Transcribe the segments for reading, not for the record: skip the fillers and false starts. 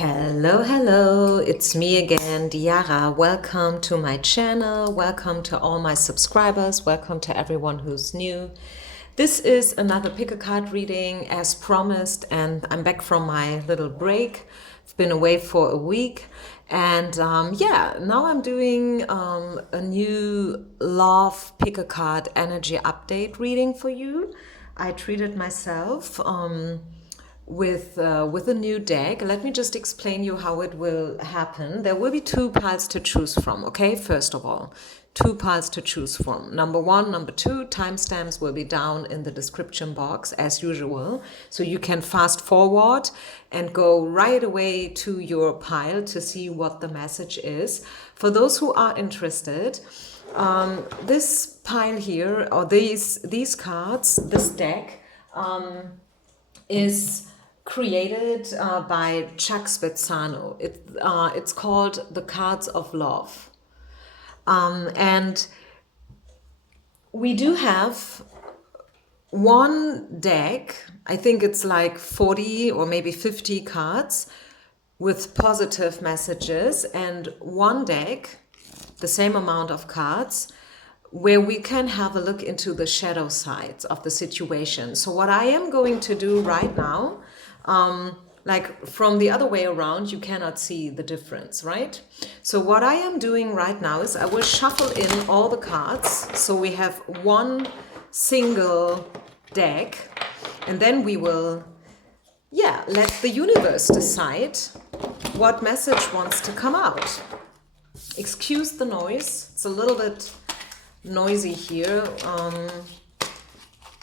Hello, hello, it's me again, Diara. Welcome to my channel. Welcome to all my subscribers. Welcome to everyone who's new. This is another pick a card reading as promised, and I'm back from my little break. I've been away for a week, and now I'm doing a new love pick a card energy update reading for you. I treated myself. With a new deck. Let me just explain you how it will happen. There will be two piles to choose from, okay? First of all, two piles to choose from. Number one, number two, timestamps will be down in the description box as usual. So you can fast forward and go right away to your pile to see what the message is. For those who are interested, this pile here, or these cards, this deck, is created by Chuck Spezzano. It's called The Cards of Love. And we do have one deck, I think it's like 40 or maybe 50 cards with positive messages, and one deck, the same amount of cards, where we can have a look into the shadow sides of the situation. So what I am going to do right now, like from the other way around, you cannot see the difference, right? So what I am doing right now is I will shuffle in all the cards. So we have one single deck, and then we will, let the universe decide what message wants to come out. Excuse the noise. It's a little bit noisy here.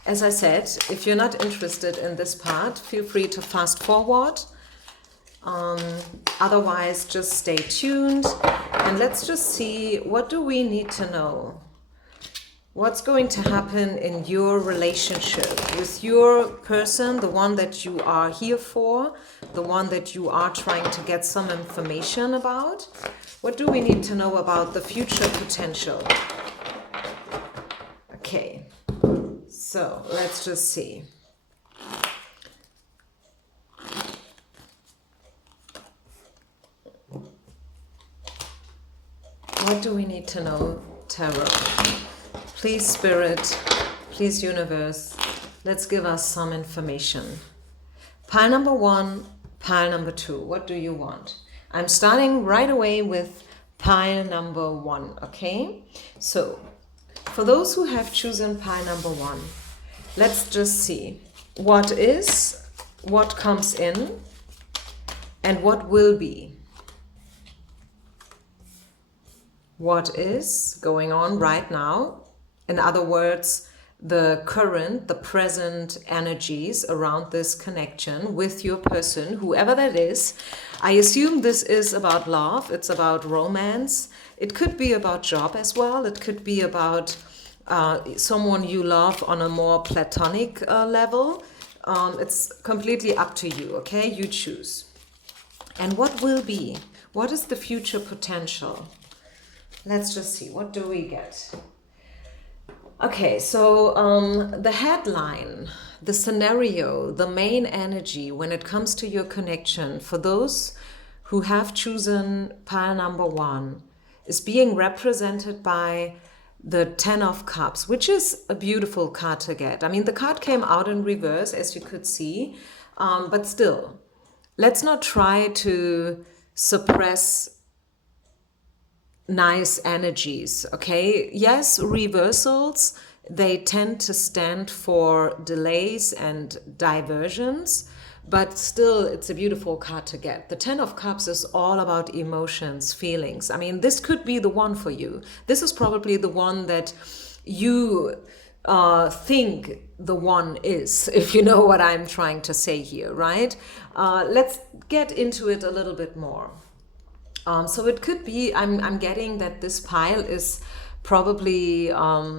As I said, if you're not interested in this part, feel free to fast forward. Otherwise, just stay tuned and let's just see, what do we need to know? What's going to happen in your relationship with your person, the one that you are here for, the one that you are trying to get some information about? What do we need to know about the future potential? Okay, so let's just see. What do we need to know, Tarot? Please, Spirit, please, Universe, let's give us some information. Pile number one, pile number two, what do you want? I'm starting right away with pile number one, okay? So, for those who have chosen pile number one, let's just see what is, what comes in, and what will be. What is going on right now? In other words, the current, the present energies around this connection with your person, whoever that is. I assume this is about love, it's about romance. It could be about job as well. It could be about someone you love on a more platonic level. It's completely up to you, okay? You choose. And what will be? What is the future potential? Let's just see, what do we get? Okay, so the headline, the scenario, the main energy when it comes to your connection, for those who have chosen pile number one, is being represented by the Ten of Cups, which is a beautiful card to get. I mean, the card came out in reverse, as you could see, but still, let's not try to suppress nice energies, okay? Yes, reversals, they tend to stand for delays and diversions, but still it's a beautiful card to get. The Ten of Cups is all about emotions, feelings. I mean, this could be the one for you. This is probably the one that you think the one is, if you know what I'm trying to say here, right? Let's get into it a little bit more. So it could be, I'm getting that this pile is probably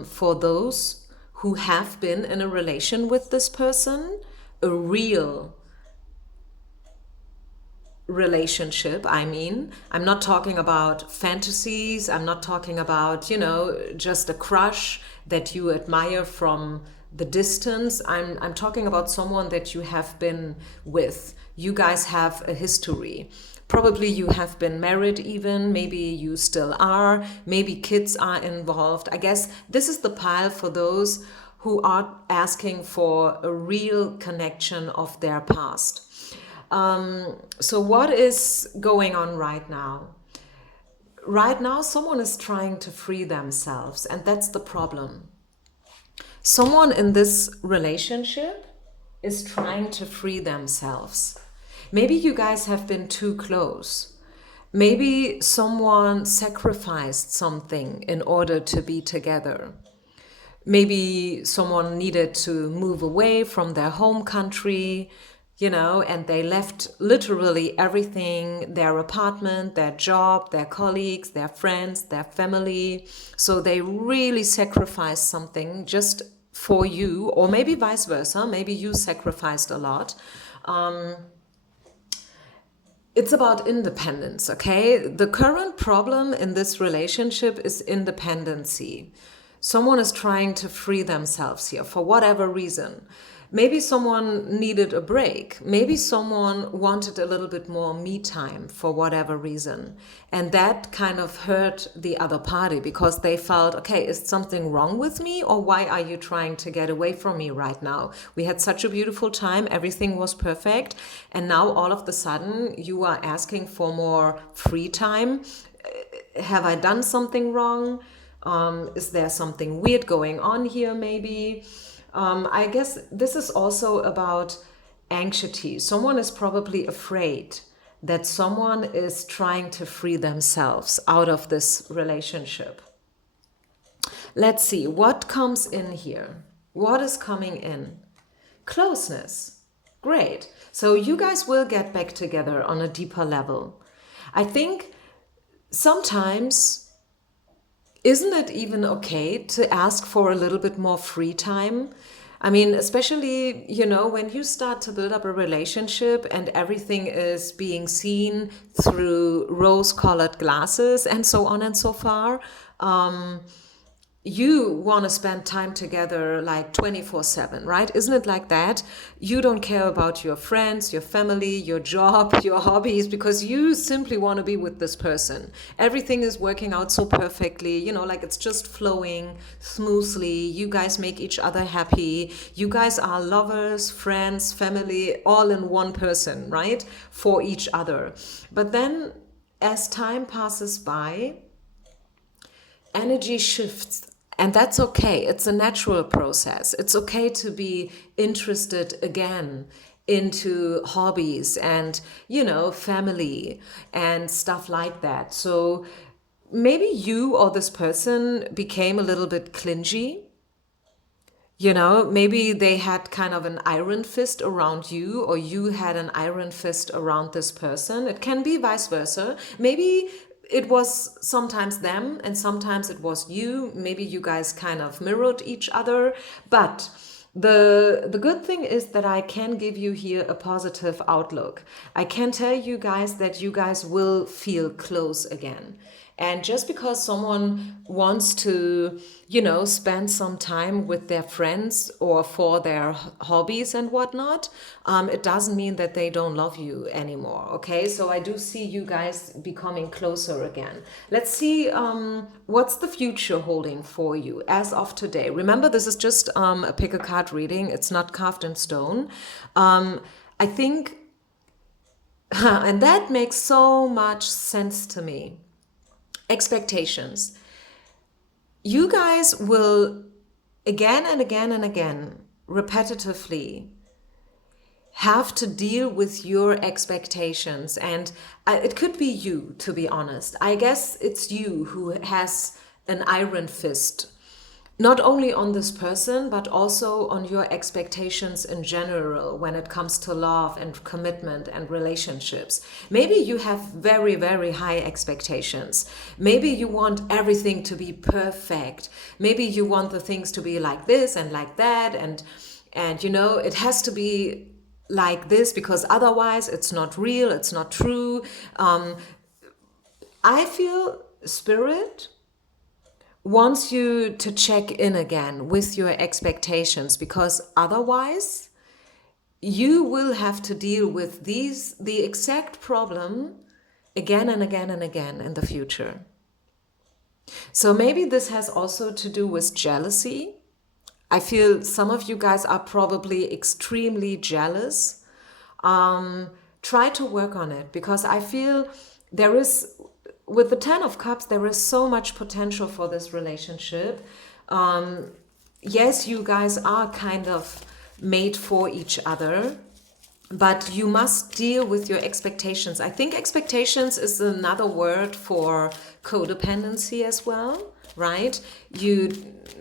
for those who have been in a relation with this person, a real relationship. I mean, I'm not talking about fantasies. I'm not talking about, just a crush that you admire from the distance. I'm talking about someone that you have been with. You guys have a history. Probably you have been married even, maybe you still are, maybe kids are involved. I guess this is the pile for those who are asking for a real connection of their past. So what is going on right now? Right now, someone is trying to free themselves, and that's the problem. Someone in this relationship is trying to free themselves. Maybe you guys have been too close. Maybe someone sacrificed something in order to be together. Maybe someone needed to move away from their home country, and they left literally everything, their apartment, their job, their colleagues, their friends, their family. So they really sacrificed something just for you, or maybe vice versa. Maybe you sacrificed a lot. It's about independence, okay? The current problem in this relationship is independency. Someone is trying to free themselves here for whatever reason. Maybe someone needed a break. Maybe someone wanted a little bit more me time for whatever reason. And that kind of hurt the other party because they felt, okay, is something wrong with me? Or why are you trying to get away from me right now? We had such a beautiful time. Everything was perfect. And now all of a sudden you are asking for more free time. Have I done something wrong? Is there something weird going on here maybe? I guess this is also about anxiety. Someone is probably afraid that someone is trying to free themselves out of this relationship. Let's see what comes in here. What is coming in? Closeness. Great. So you guys will get back together on a deeper level. I think sometimes, isn't it even okay to ask for a little bit more free time? I mean, especially, when you start to build up a relationship and everything is being seen through rose-colored glasses and so on and so far, you want to spend time together like 24/7, right? Isn't it like that? You don't care about your friends, your family, your job, your hobbies, because you simply want to be with this person. Everything is working out so perfectly, like it's just flowing smoothly. You guys make each other happy. You guys are lovers, friends, family, all in one person, right? For each other. But then as time passes by, energy shifts. And that's okay. It's a natural process. It's okay to be interested again into hobbies and, family and stuff like that. So maybe you or this person became a little bit clingy. Maybe they had kind of an iron fist around you, or you had an iron fist around this person. It can be vice versa. Maybe it was sometimes them and sometimes it was you. Maybe you guys kind of mirrored each other. But the good thing is that I can give you here a positive outlook. I can tell you guys that you guys will feel close again. And just because someone wants to, spend some time with their friends or for their hobbies and whatnot, it doesn't mean that they don't love you anymore. Okay, so I do see you guys becoming closer again. Let's see what's the future holding for you as of today. Remember, this is just a pick a card reading. It's not carved in stone. I think, and that makes so much sense to me. Expectations. You guys will again and again and again, repetitively, have to deal with your expectations. And it could be you, to be honest. I guess it's you who has an iron fist, not only on this person, but also on your expectations in general when it comes to love and commitment and relationships. Maybe you have very, very high expectations. Maybe you want everything to be perfect. Maybe you want the things to be like this and like that. And it has to be like this because otherwise it's not real, it's not true. I feel Spirit wants you to check in again with your expectations, because otherwise you will have to deal with the exact problem again and again and again in the future. So maybe this has also to do with jealousy. I feel some of you guys are probably extremely jealous. Try to work on it, because I feel there is, with the Ten of Cups, there is so much potential for this relationship. Yes, you guys are kind of made for each other, but you must deal with your expectations. I think expectations is another word for codependency as well, right?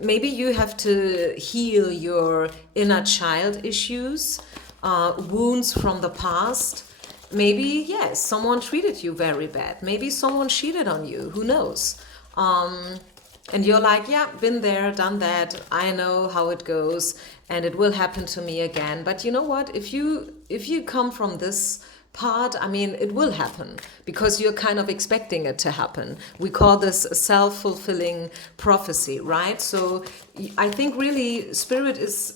Maybe you have to heal your inner child issues, wounds from the past. Maybe, yes, someone treated you very bad. Maybe someone cheated on you. Who knows? And you're like, yeah, been there, done that. I know how it goes, and it will happen to me again. But you know what? If you come from this part, I mean, it will happen because you're kind of expecting it to happen. We call this a self-fulfilling prophecy, right? So I think really Spirit is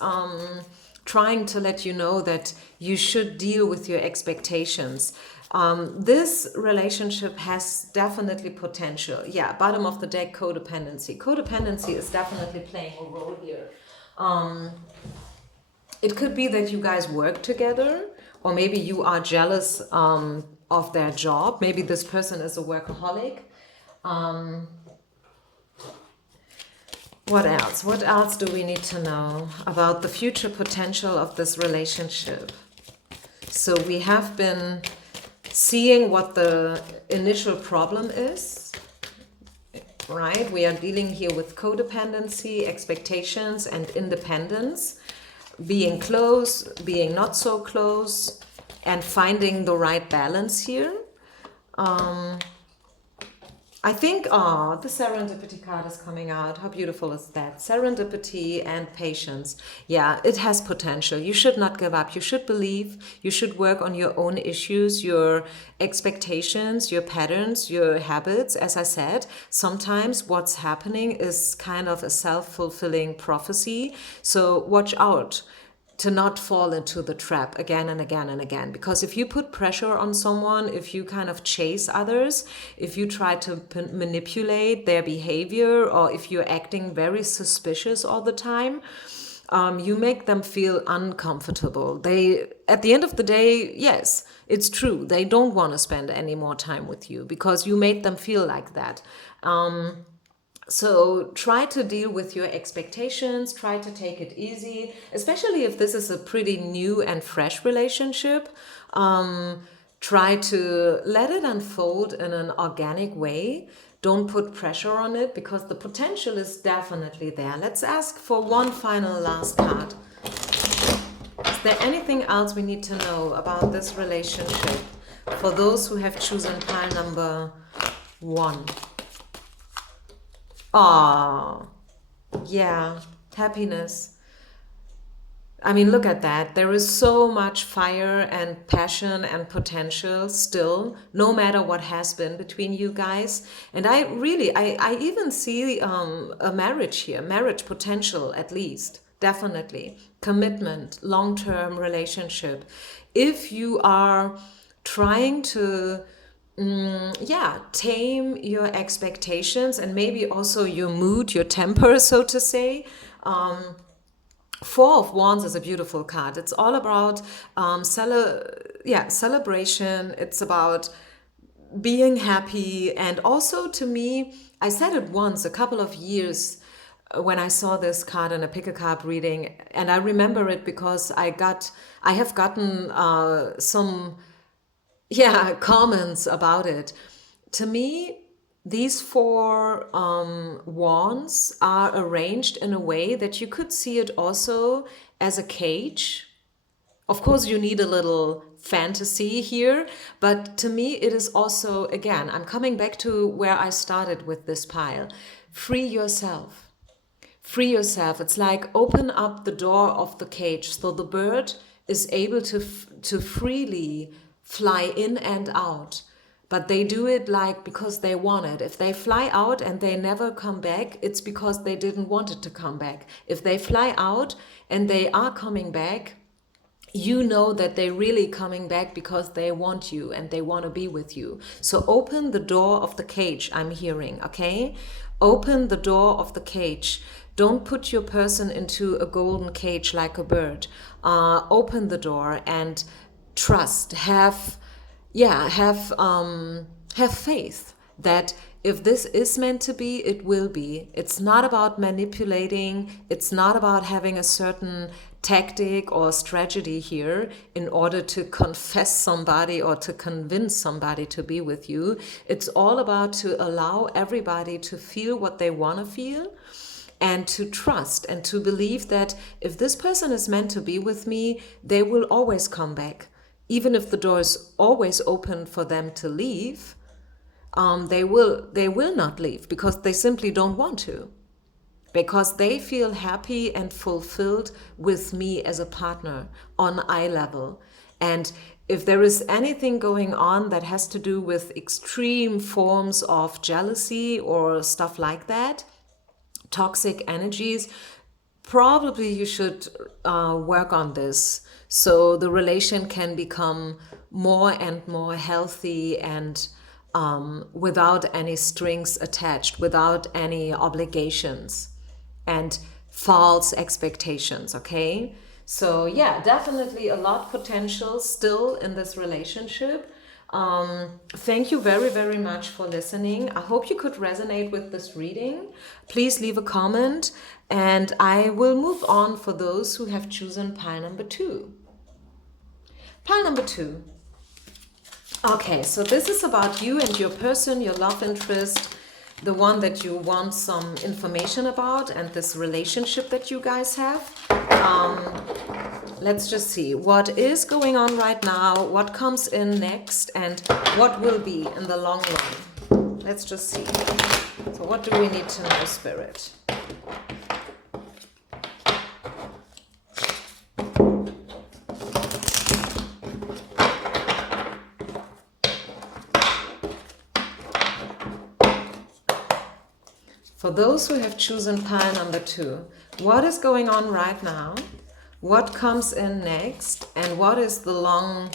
trying to let you know that you should deal with your expectations. This relationship has definitely potential. Yeah, bottom of the deck, codependency. Codependency is definitely playing a role here. It could be that you guys work together, or maybe you are jealous of their job. Maybe this person is a workaholic. What else? What else do we need to know about the future potential of this relationship? So we have been seeing what the initial problem is, right? We are dealing here with codependency, expectations, and independence, being close, being not so close, and finding the right balance here. I think, the serendipity card is coming out. How beautiful is that? Serendipity and patience. Yeah, it has potential. You should not give up. You should believe. You should work on your own issues, your expectations, your patterns, your habits. As I said, sometimes what's happening is kind of a self-fulfilling prophecy. So watch out to not fall into the trap again and again and again. Because if you put pressure on someone, if you kind of chase others, if you try to manipulate their behavior, or if you're acting very suspicious all the time, you make them feel uncomfortable. At the end of the day, yes, it's true. They don't want to spend any more time with you because you made them feel like that. So try to deal with your expectations, try to take it easy, especially if this is a pretty new and fresh relationship. Try to let it unfold in an organic way. Don't put pressure on it because the potential is definitely there. Let's ask for one final last card. Is there anything else we need to know about this relationship for those who have chosen pile number 1? Ah, yeah, happiness. I mean, look at that. There is so much fire and passion and potential still, no matter what has been between you guys. And I even see a marriage here, marriage potential at least, definitely. Commitment, long-term relationship. If you are trying to tame your expectations and maybe also your mood, your temper, so to say. Four of Wands is a beautiful card. It's all about celebration. It's about being happy. And also, to me, I said it once a couple of years when I saw this card in a pick-a-card reading, and I remember it because I have gotten some comments about it. To me, these 4 wands are arranged in a way that you could see it also as a cage. Of course, you need a little fantasy here, but to me, it is also, again, I'm coming back to where I started with this pile. Free yourself. Free yourself. It's like open up the door of the cage so the bird is able to freely fly in and out, but they do it like because they want it. If they fly out and they never come back, it's because they didn't want it to come back. If they fly out and they are coming back, you know that they're really coming back because they want you and they want to be with you. So open the door of the cage, I'm hearing, okay? Open the door of the cage. Don't put your person into a golden cage like a bird. Open the door and trust. Have faith that if this is meant to be, it will be. It's not about manipulating. It's not about having a certain tactic or strategy here in order to confess somebody or to convince somebody to be with you. It's all about to allow everybody to feel what they want to feel and to trust and to believe that if this person is meant to be with me, they will always come back. Even if the door is always open for them to leave, they will not leave because they simply don't want to. Because they feel happy and fulfilled with me as a partner on eye level. And if there is anything going on that has to do with extreme forms of jealousy or stuff like that, toxic energies, probably you should work on this so the relation can become more and more healthy and without any strings attached, without any obligations and false expectations, okay? So yeah, definitely a lot potential still in this relationship. Thank you very, very much for listening. I hope you could resonate with this reading. Please leave a comment and I will move on for those who have chosen pile number 2. Pile number 2. Okay, so this is about you and your person, your love interest, the one that you want some information about and this relationship that you guys have. Let's just see what is going on right now, what comes in next, and what will be in the long run. Let's just see. So what do we need to know, Spirit? For those who have chosen pile number 2, what is going on right now? What comes in next? And what is the long-term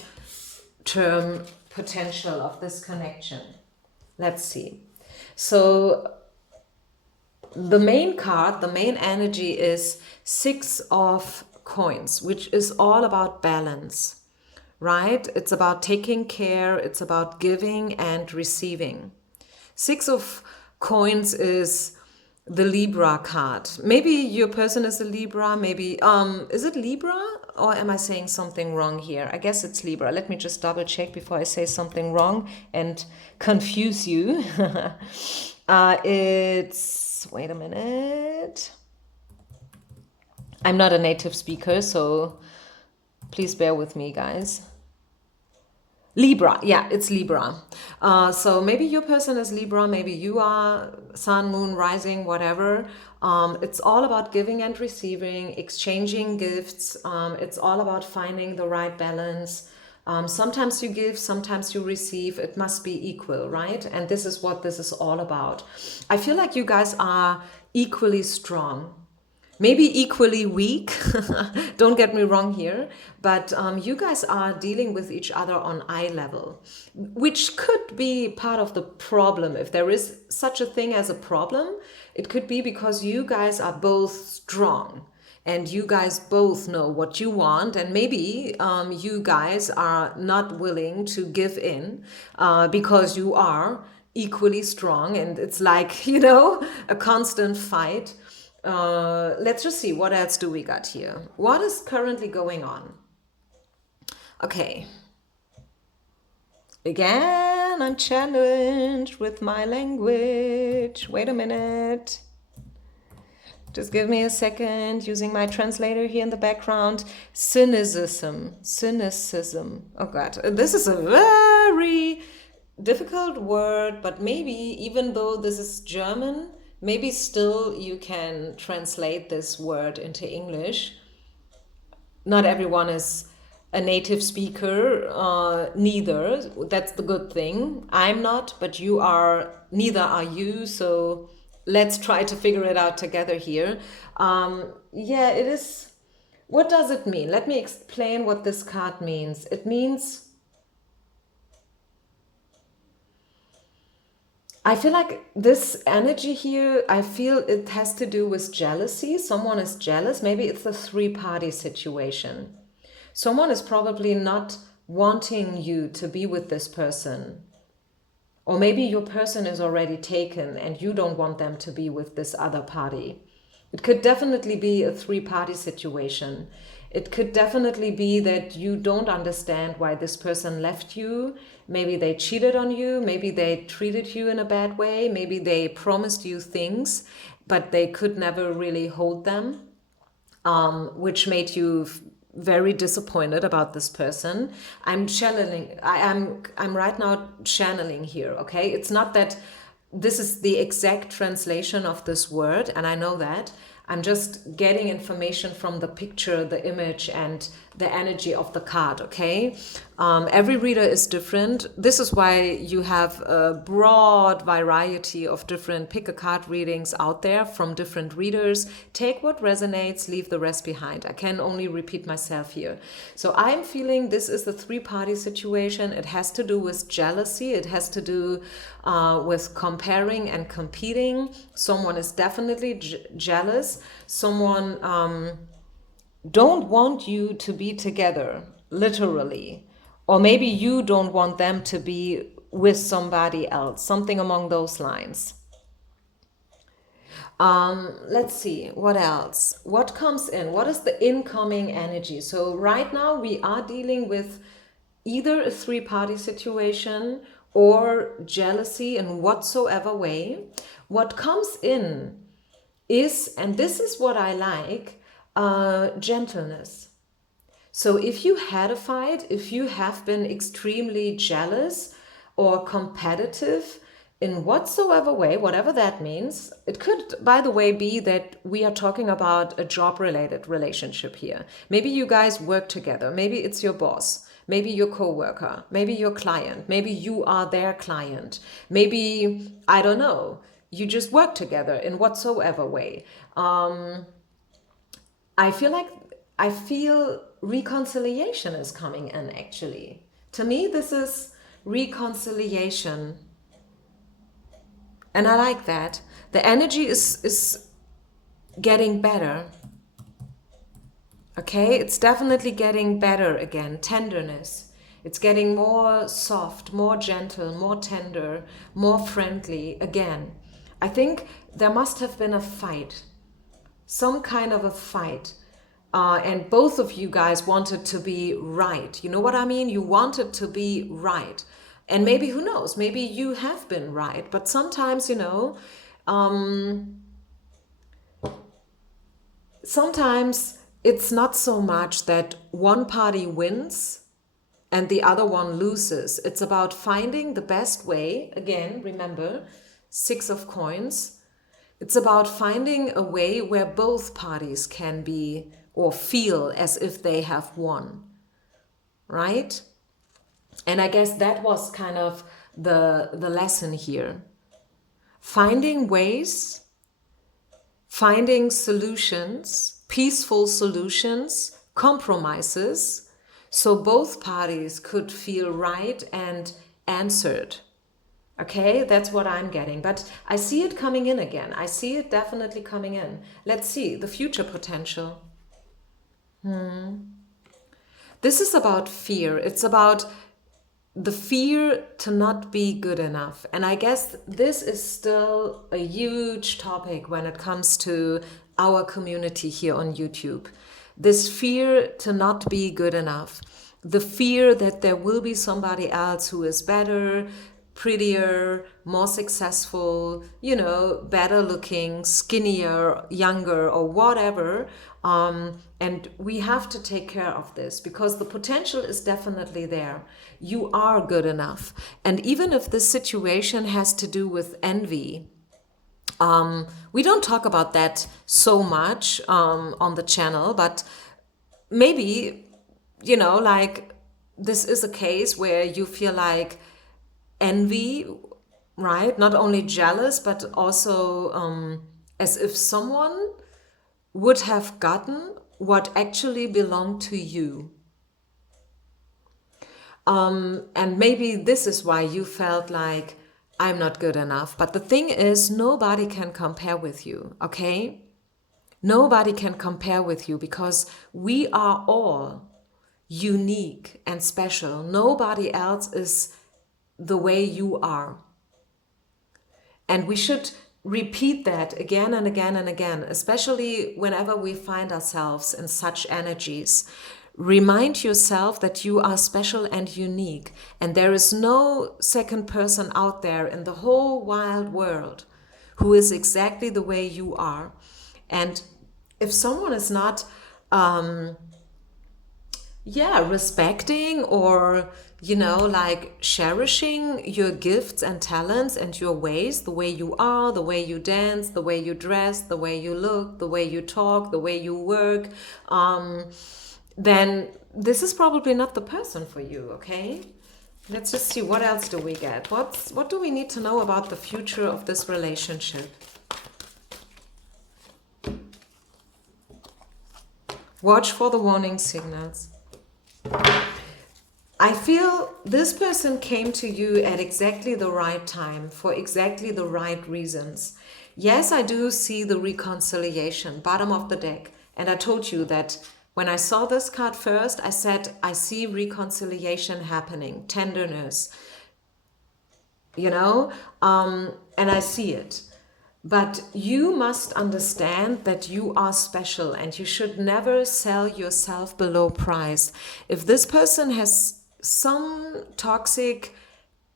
potential of this connection? Let's see. So the main card, the main energy is 6 of coins, which is all about balance, right? It's about taking care. It's about giving and receiving. 6 of coins is the Libra card. Maybe your person is a Libra, maybe, is it Libra or am I saying something wrong here? I guess it's Libra. Let me just double check before I say something wrong and confuse you. It's, wait a minute. I'm not a native speaker, so please bear with me, guys. Libra, yeah, it's Libra. So maybe your person is Libra, maybe you are Sun, Moon, Rising, whatever. It's all about giving and receiving, exchanging gifts. It's all about finding the right balance. Sometimes you give, sometimes you receive. It must be equal, right? And this is what this is all about. I feel like you guys are equally strong. Maybe equally weak, don't get me wrong here, but you guys are dealing with each other on eye level, which could be part of the problem. If there is such a thing as a problem, it could be because you guys are both strong and you guys both know what you want, and maybe you guys are not willing to give in because you are equally strong, and it's like, you know, a constant fight. Let's just see, what else do we got here? What is currently going on? Okay. Again, I'm challenged with my language. Wait a minute. Just give me a second, using my translator here in the background. Cynicism. Oh God, this is a very difficult word, but maybe even though this is German, maybe still you can translate this word into English. Not everyone is a native speaker, neither. That's the good thing. I'm not, but you are, neither are you. So let's try to figure it out together here. Yeah, it is. What does it mean? Let me explain what this card means. It means, I feel like this energy here, I feel it has to do with jealousy. Someone is jealous. Maybe it's a three-party situation. Someone is probably not wanting you to be with this person. Or maybe your person is already taken and you don't want them to be with this other party. It could definitely be a three-party situation. It could definitely be that you don't understand why this person left you. Maybe they cheated on you. Maybe they treated you in a bad way. Maybe they promised you things, but they could never really hold them, which made you very disappointed about this person. I'm channeling. I'm right now channeling here. Okay, it's not that this is the exact translation of this word, and I know that. I'm just getting information from the picture, the image, and the energy of the card, okay? Every reader is different. This is why you have a broad variety of different pick-a-card readings out there from different readers. Take what resonates, leave the rest behind. I can only repeat myself here. So I'm feeling this is a three-party situation. It has to do with jealousy. It has to do with comparing and competing. Someone is definitely jealous. Someone don't want you to be together, literally. Or maybe you don't want them to be with somebody else, something along those lines. Let's see, what else? What comes in? What is the incoming energy? So right now we are dealing with either a three-party situation or jealousy in whatsoever way. What comes in is, and this is what I like, gentleness. So if you had a fight, if you have been extremely jealous or competitive in whatsoever way, whatever that means, it could, by the way, be that we are talking about a job-related relationship here. Maybe you guys work together. Maybe it's your boss. Maybe your coworker. Maybe your client. Maybe you are their client. Maybe, I don't know, you just work together in whatsoever way. I feel reconciliation is coming in, actually. To me, this is reconciliation. And I like that. The energy is getting better. Okay, it's definitely getting better again. Tenderness. It's getting more soft, more gentle, more tender, more friendly again. I think there must have been a fight, some kind of a fight. And both of you guys wanted to be right. You know what I mean? You wanted to be right. And maybe, who knows, maybe you have been right. But sometimes, sometimes it's not so much that one party wins and the other one loses. It's about finding the best way. Again, remember, 6 of coins. It's about finding a way where both parties can be or feel as if they have won, right? And I guess that was kind of the lesson here. Finding ways, finding solutions, peaceful solutions, compromises, so both parties could feel right and answered. Okay, that's what I'm getting. But I see it coming in again. I see it definitely coming in. Let's see, the future potential. This is about fear. It's about the fear to not be good enough. And I guess this is still a huge topic when it comes to our community here on YouTube. This fear to not be good enough. The fear that there will be somebody else who is better, prettier, more successful, better looking, skinnier, younger, or whatever. And we have to take care of this because the potential is definitely there. You are good enough. And even if this situation has to do with envy, we don't talk about that so much on the channel, but maybe like this is a case where you feel like envy, right? Not only jealous, but also as if someone would have gotten what actually belonged to you. And maybe this is why you felt like, I'm not good enough. But the thing is, nobody can compare with you, okay? Nobody can compare with you because we are all unique and special. Nobody else is the way you are. And we should repeat that again and again and again, especially whenever we find ourselves in such energies. Remind yourself that you are special and unique, and there is no second person out there in the whole wild world who is exactly the way you are. And if someone is not respecting or like cherishing your gifts and talents and your ways, the way you are, the way you dance, the way you dress, the way you look, the way you talk, the way you work, then this is probably not the person for you, okay? Let's just see, what else do we get? What do we need to know about the future of this relationship? Watch for the warning signals. I feel this person came to you at exactly the right time for exactly the right reasons. Yes, I do see the reconciliation, bottom of the deck. And I told you that when I saw this card first, I said, I see reconciliation happening, tenderness, and I see it. But you must understand that you are special and you should never sell yourself below price. If this person has some toxic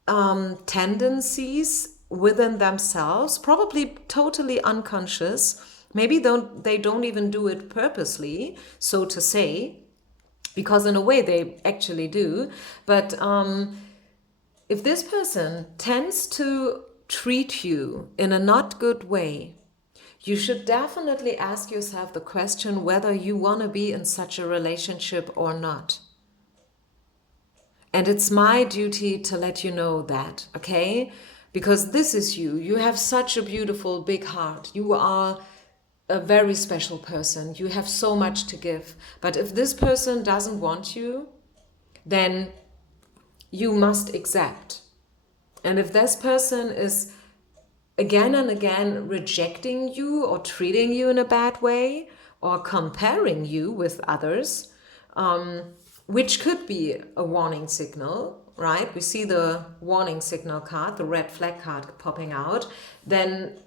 tendencies within themselves, probably totally unconscious, maybe they don't even do it purposely, so to say, because in a way they actually do. But if this person tends to treat you in a not good way, you should definitely ask yourself the question whether you want to be in such a relationship or not. And it's my duty to let you know that, okay? Because this is you. You have such a beautiful big heart. You are a very special person. You have so much to give. But if this person doesn't want you, then you must accept. And if this person is again and again rejecting you or treating you in a bad way or comparing you with others, which could be a warning signal, right? We see the warning signal card, the red flag card popping out. Then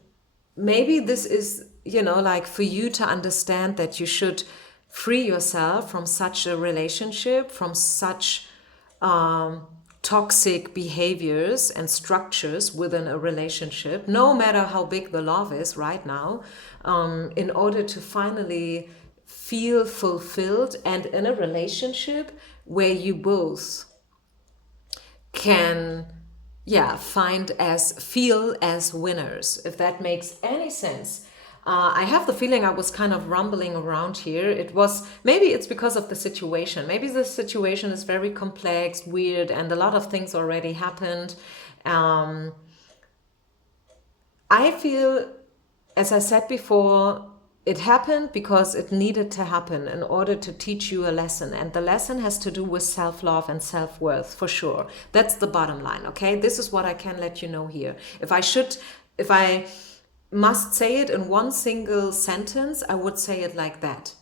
maybe this is, like for you to understand that you should free yourself from such a relationship, from such toxic behaviors and structures within a relationship, no matter how big the love is right now, in order to finally feel fulfilled and in a relationship where you both can feel as winners, if that makes any sense. I have the feeling I was kind of rumbling around here. Maybe it's because of the situation. Maybe the situation is very complex, weird, and a lot of things already happened. I feel, as I said before, it happened because it needed to happen in order to teach you a lesson. And the lesson has to do with self-love and self-worth, for sure. That's the bottom line, okay? This is what I can let you know here. If I must say it in one single sentence, I would say it like that.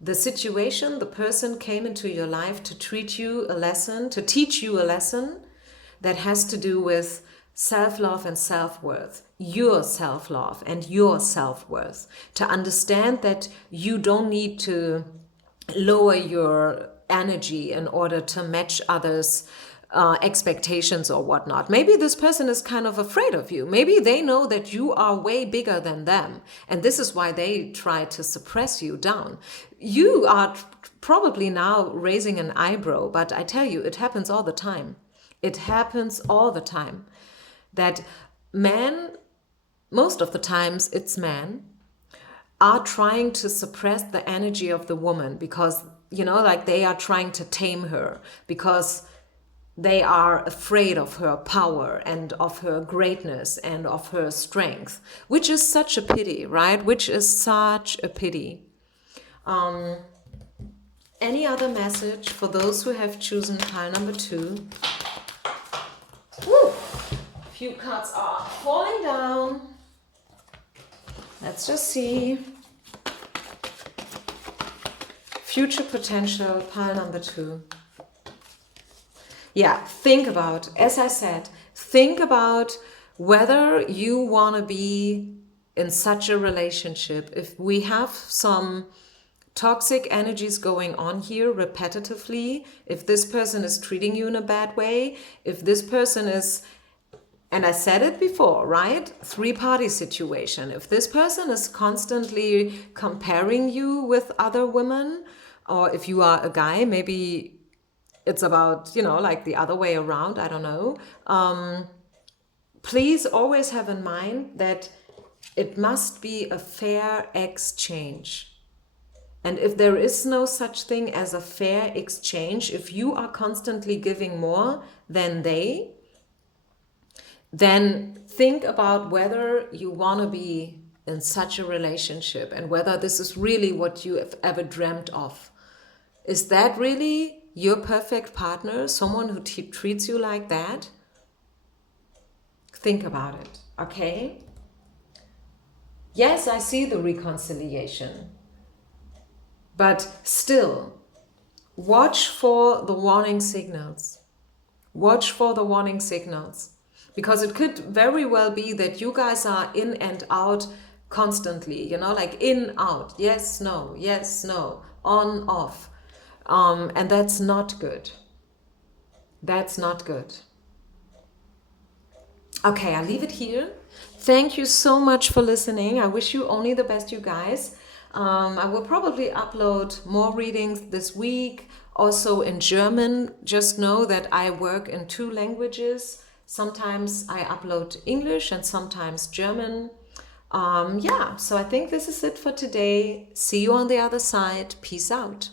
The situation, the person came into your life to teach you a lesson that has to do with self-love and self-worth, your self-love and your self-worth, to understand that you don't need to lower your energy in order to match others' expectations or whatnot. Maybe this person is kind of afraid of you. Maybe they know that you are way bigger than them, and this is why they try to suppress you down. You are probably now raising an eyebrow, but I tell you, it happens all the time. It happens all the time that men, most of the times it's men, are trying to suppress the energy of the woman because, like they are trying to tame her because they are afraid of her power and of her greatness and of her strength, which is such a pity, right? Which is such a pity. Any other message for those who have chosen pile number 2? Woo! A few cards are falling down. Let's just see. Future potential, pile number 2. Yeah, think about, as I said, think about whether you want to be in such a relationship. If we have some toxic energies going on here repetitively, if this person is treating you in a bad way, if this person is, and I said it before, right? 3-party situation. If this person is constantly comparing you with other women, or if you are a guy, maybe it's about, like the other way around, I don't know. Please always have in mind that it must be a fair exchange. And if there is no such thing as a fair exchange, if you are constantly giving more than they, then think about whether you want to be in such a relationship and whether this is really what you have ever dreamt of. Is that really your perfect partner, someone who treats you like that? Think about it, okay? Yes, I see the reconciliation. But still, watch for the warning signals. Watch for the warning signals. Because it could very well be that you guys are in and out constantly, like in, out, yes, no, on, off. And that's not good. That's not good. Okay, I'll leave it here. Thank you so much for listening. I wish you only the best, you guys. I will probably upload more readings this week, also in German. Just know that I work in 2 languages. Sometimes I upload English and sometimes German. So I think this is it for today. See you on the other side. Peace out.